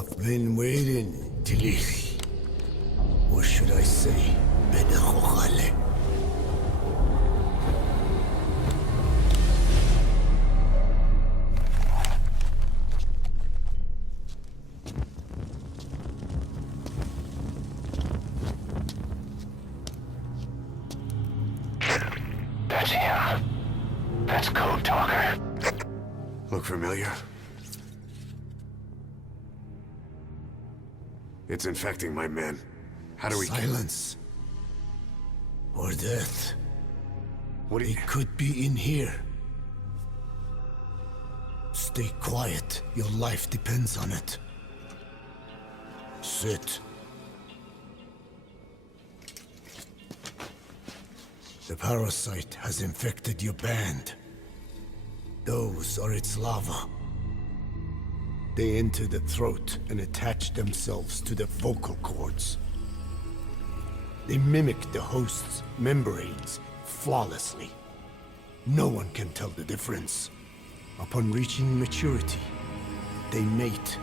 I've been waiting, Tilly. Or should I say, Bedachochale. That's him. That's Code Talker. Look familiar? It's infecting my men. How do we Silence. Or death. What do you... It could be in here. Stay quiet. Your life depends on it. Sit. The parasite has infected your band. Those are its larvae. They enter the throat and attach themselves to the vocal cords. They mimic the host's membranes flawlessly. No one can tell the difference. Upon reaching maturity, they mate.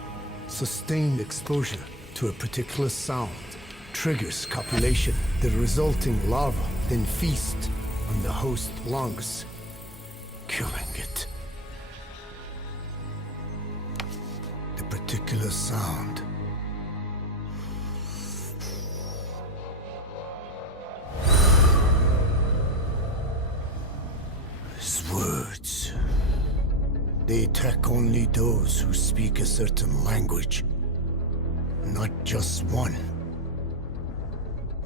Sustained exposure to a particular sound triggers copulation. The resulting larva then feast on the host lungs, killing it. The particular sound is words. They attack only those who speak a certain language, not just one.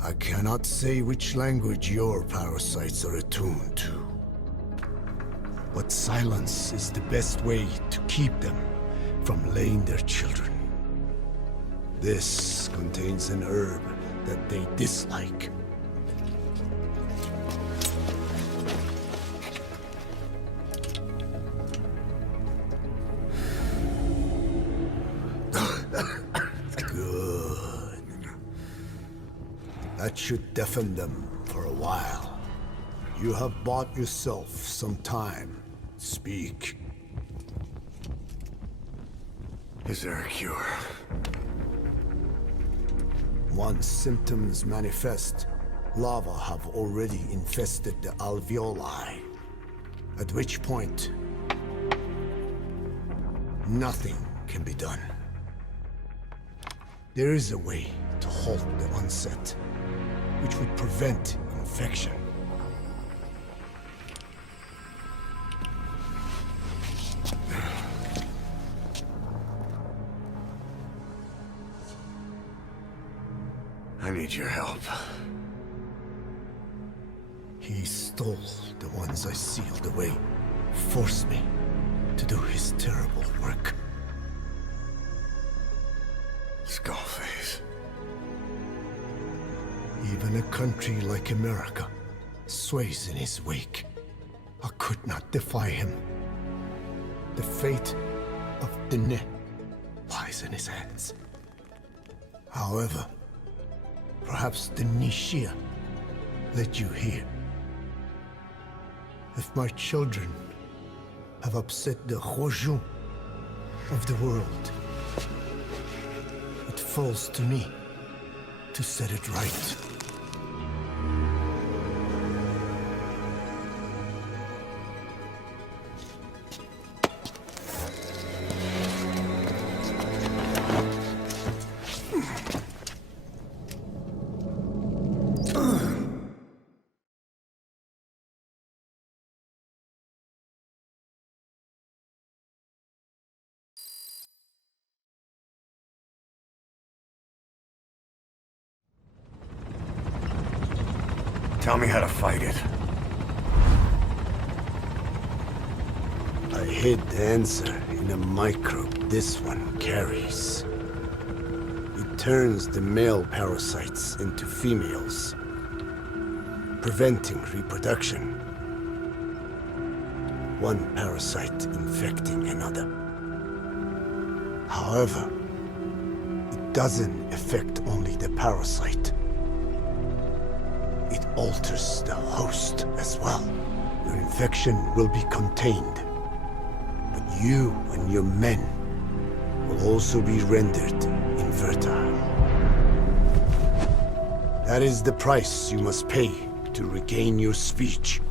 I cannot say which language your parasites are attuned to. But silence is the best way to keep them from laying their children. This contains an herb that they dislike. Good. That should deafen them for a while. You have bought yourself some time. Speak. Is there a cure? Once symptoms manifest, larvae have already infested the alveoli. At which point, nothing can be done. There is a way to halt the onset, which would prevent infection. I need your help. He stole the ones I sealed away, forced me to do his terrible work. Skullface. Even a country like America sways in his wake. I could not defy him. The fate of Dine lies in his hands. However, perhaps the Nishia led you here. If my children have upset the Rojun of the world, it falls to me to set it right. Tell me how to fight it. I hid the answer in a microbe this one carries. It turns the male parasites into females, preventing reproduction. One parasite infecting another. However, it doesn't affect only the parasite. It alters the host as well. Your infection will be contained, but you and your men will also be rendered infertile. That is the price you must pay to regain your speech.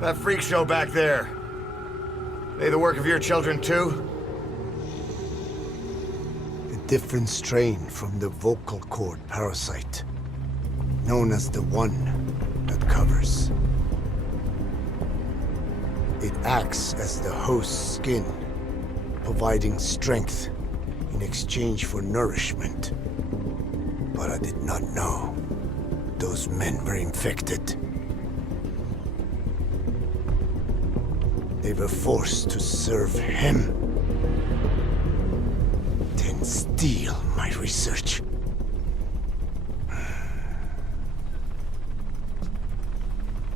That freak show back there. They the work of your children too? A different strain from the vocal cord parasite, known as the one that covers. It acts as the host's skin, providing strength in exchange for nourishment. But I did not know those men were infected. They were forced to serve him, then steal my research.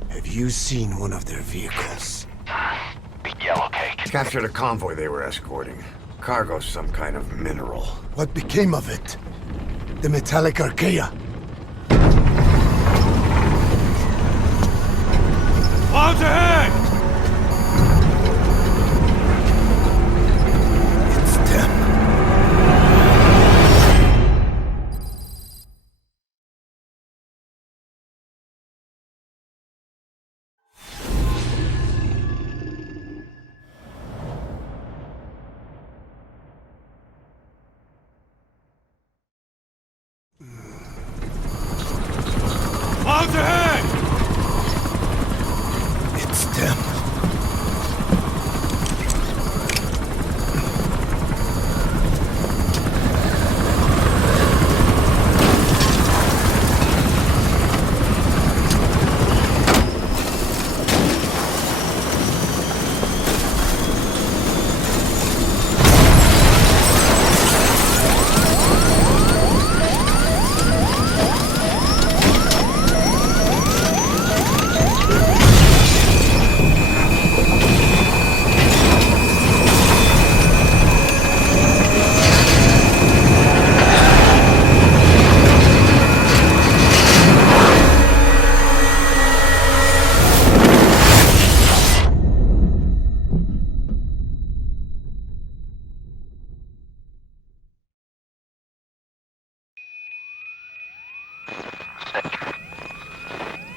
Have you seen one of their vehicles? The yellow cake. Captured a convoy they were escorting. Cargo's some kind of mineral. What became of it? The metallic Archaea? Clouds ahead! It's them. Clouds ahead! It's them.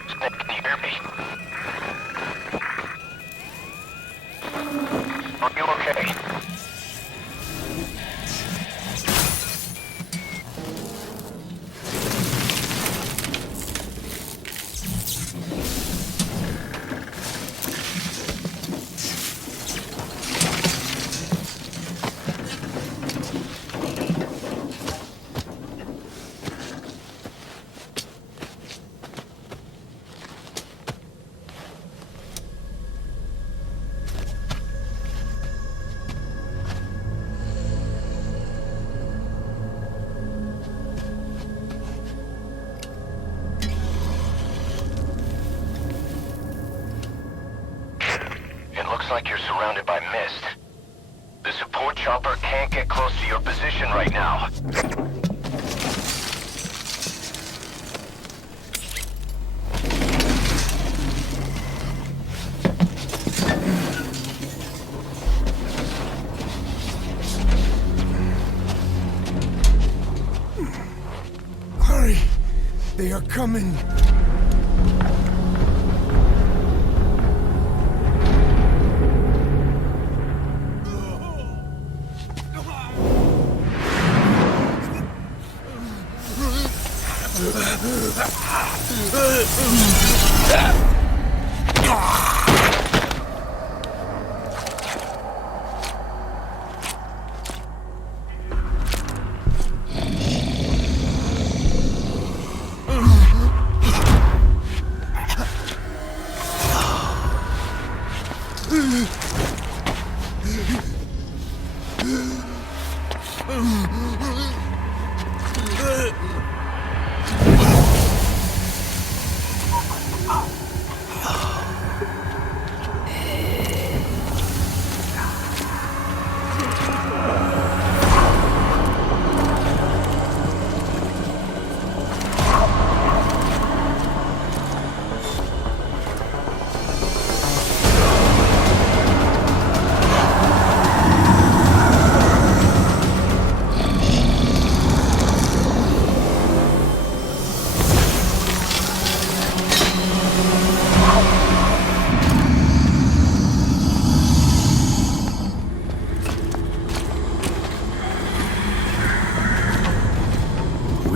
Snake, can you hear me? Are you okay? It looks like you're surrounded by mist. The support chopper can't get close to your position right now. Hurry! They are coming!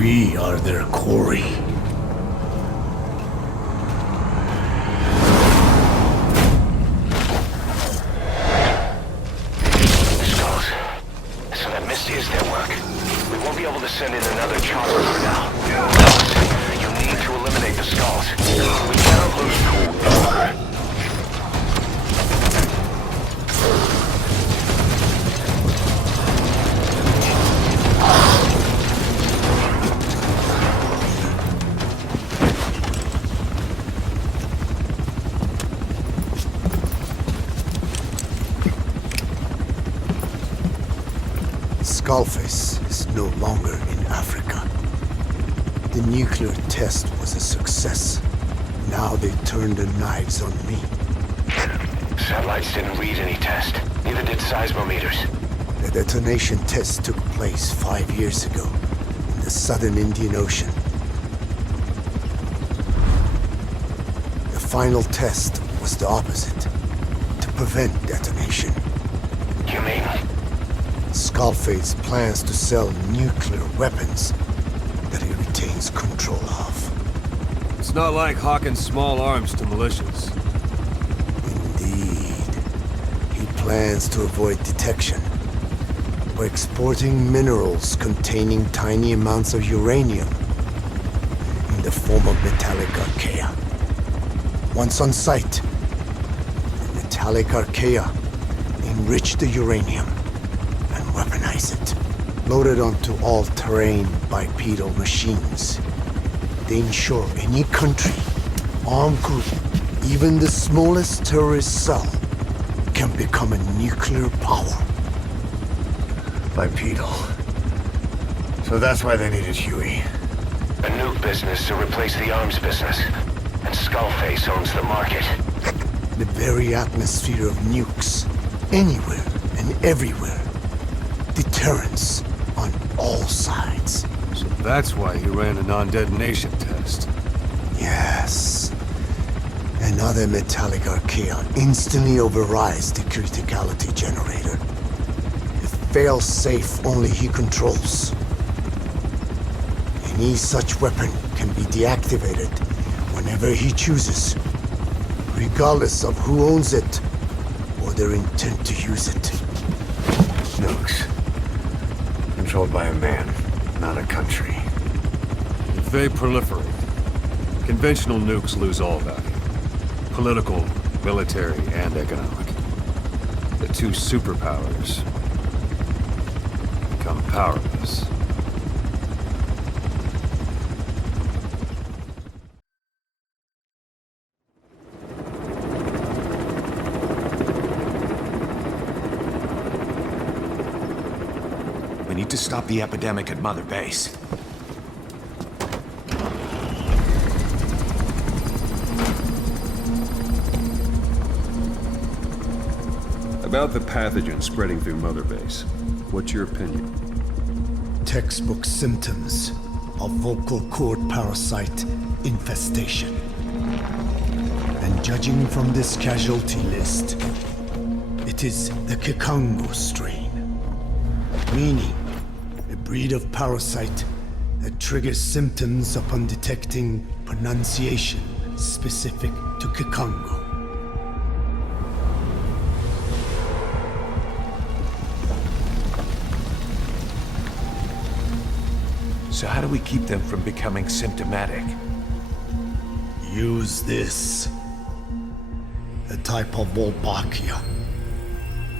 We are their quarry. Skulls. So that mist is their work. We won't be able to send in another chopper for now. You need to eliminate the skulls. We cannot lose cool. Skullface is no longer in Africa. The nuclear test was a success. Now they turned their knives on me. Satellites didn't read any test. Neither did seismometers. The detonation test took place 5 years ago in the southern Indian Ocean. The final test was the opposite, to prevent detonation. You mean? Skullface plans to sell nuclear weapons that he retains control of. It's not like hawking small arms to militias. Indeed. He plans to avoid detection by exporting minerals containing tiny amounts of uranium in the form of metallic Archaea. Once on site, the metallic Archaea enrich the uranium and weaponize it. Loaded onto all-terrain bipedal machines, they ensure any country, armed group, even the smallest terrorist cell, can become a nuclear power. Bipedal. So that's why they needed Huey. A nuke business to replace the arms business. And Skullface owns the market. The very atmosphere of nukes, anywhere and everywhere. Deterrence on all sides. So that's why he ran a non-detonation test. Yes. Another metallic Archaea instantly overrides the criticality generator. It fails safe only he controls. Any such weapon can be deactivated whenever he chooses, regardless of who owns it or their intent to use it. Nukes. Controlled by a man, not a country. If they proliferate, conventional nukes lose all value. Political, military, and economic. The two superpowers become powerless. We need to stop the epidemic at Mother Base. About the pathogen spreading through Mother Base, what's your opinion? Textbook symptoms of vocal cord parasite infestation. And judging from this casualty list, it is the Kikongo strain. Meaning, a breed of parasite that triggers symptoms upon detecting pronunciation specific to Kikongo. So how do we keep them from becoming symptomatic? Use this. A type of Wolbachia,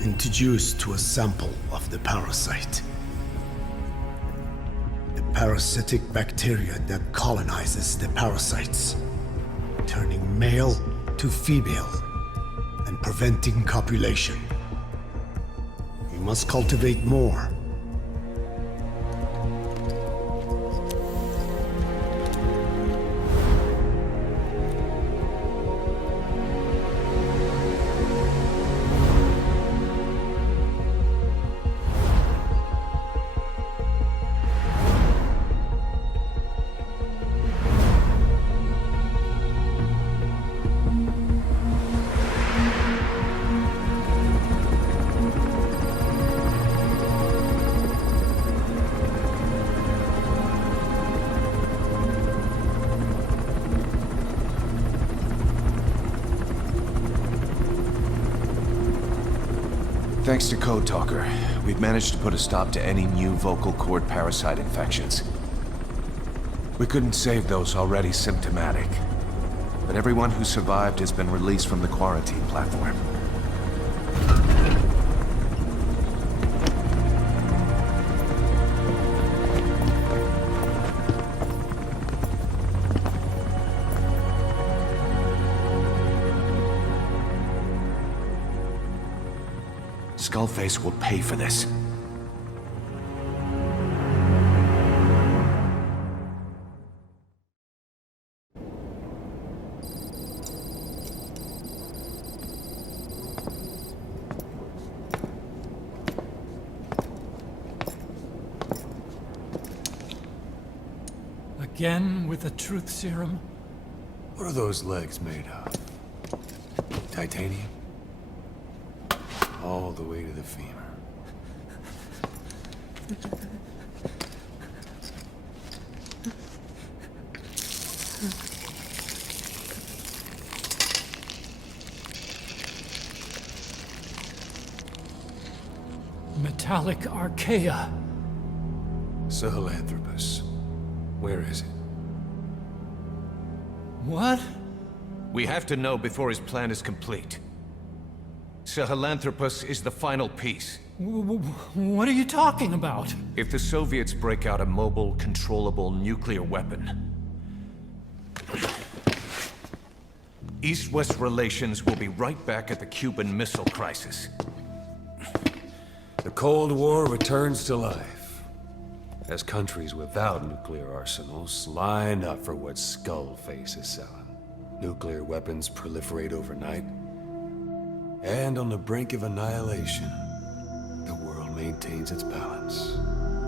introduced to a sample of the parasite. A parasitic bacteria that colonizes the parasites, turning male to female and preventing copulation. We must cultivate more. Thanks to Code Talker, we've managed to put a stop to any new vocal cord parasite infections. We couldn't save those already symptomatic, but everyone who survived has been released from the quarantine platform. Skullface will pay for this. Again with the truth serum? What are those legs made of? Titanium? All the way to the femur. Metallic Archaea. Sahelanthropus. Where is it? What? We have to know before his plan is complete. Sahelanthropus is the final piece. What are you talking about? If the Soviets break out a mobile, controllable nuclear weapon, East-West relations will be right back at the Cuban Missile Crisis. The Cold War returns to life, as countries without nuclear arsenals line up for what Skullface is selling. Nuclear weapons proliferate overnight, and on the brink of annihilation, the world maintains its balance.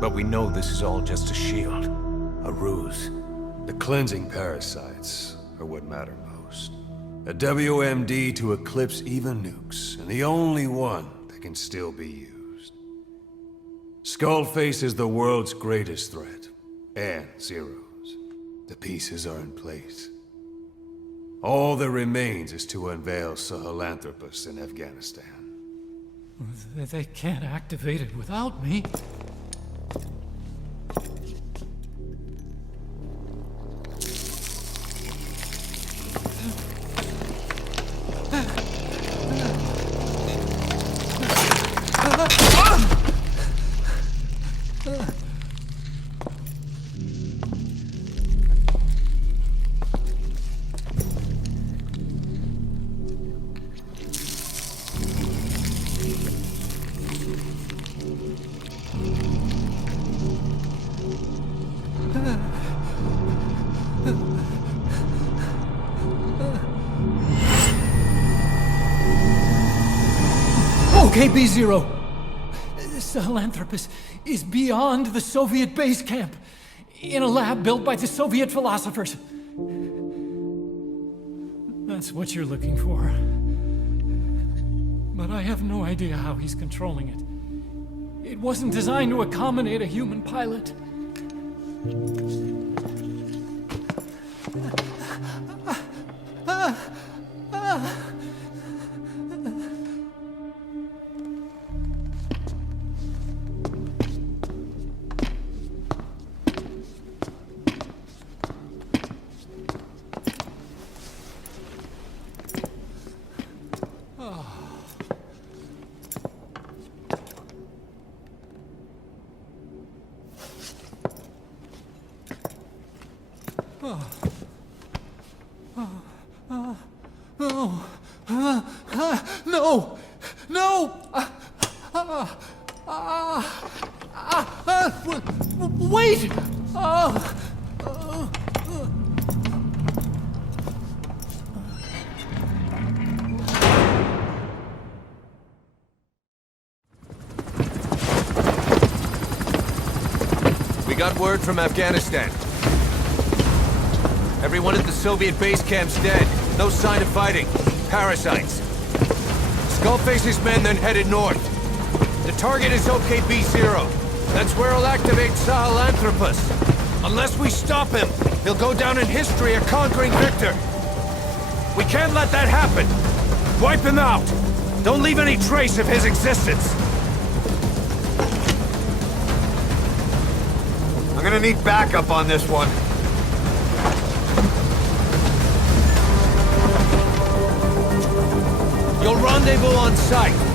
But we know this is all just a shield, a ruse. The cleansing parasites are what matter most. A WMD to eclipse even nukes, and the only one that can still be used. Skullface is the world's greatest threat, and Zero's. The pieces are in place. All that remains is to unveil Sahelanthropus in Afghanistan. They can't activate it without me. Okay, B-Zero. Sahelanthropus is beyond the Soviet base camp, in a lab built by the Soviet philosophers. That's what you're looking for. But I have no idea how he's controlling it. It wasn't designed to accommodate a human pilot. No! No! Wait! We got word from Afghanistan. Everyone at the Soviet base camp's dead. No sign of fighting. Parasites. Skullface's men then headed north. The target is OKB-0. That's where he'll activate Sahelanthropus. Unless we stop him, he'll go down in history a conquering victor. We can't let that happen. Wipe him out. Don't leave any trace of his existence! I'm gonna need backup on this one. You'll rendezvous on site.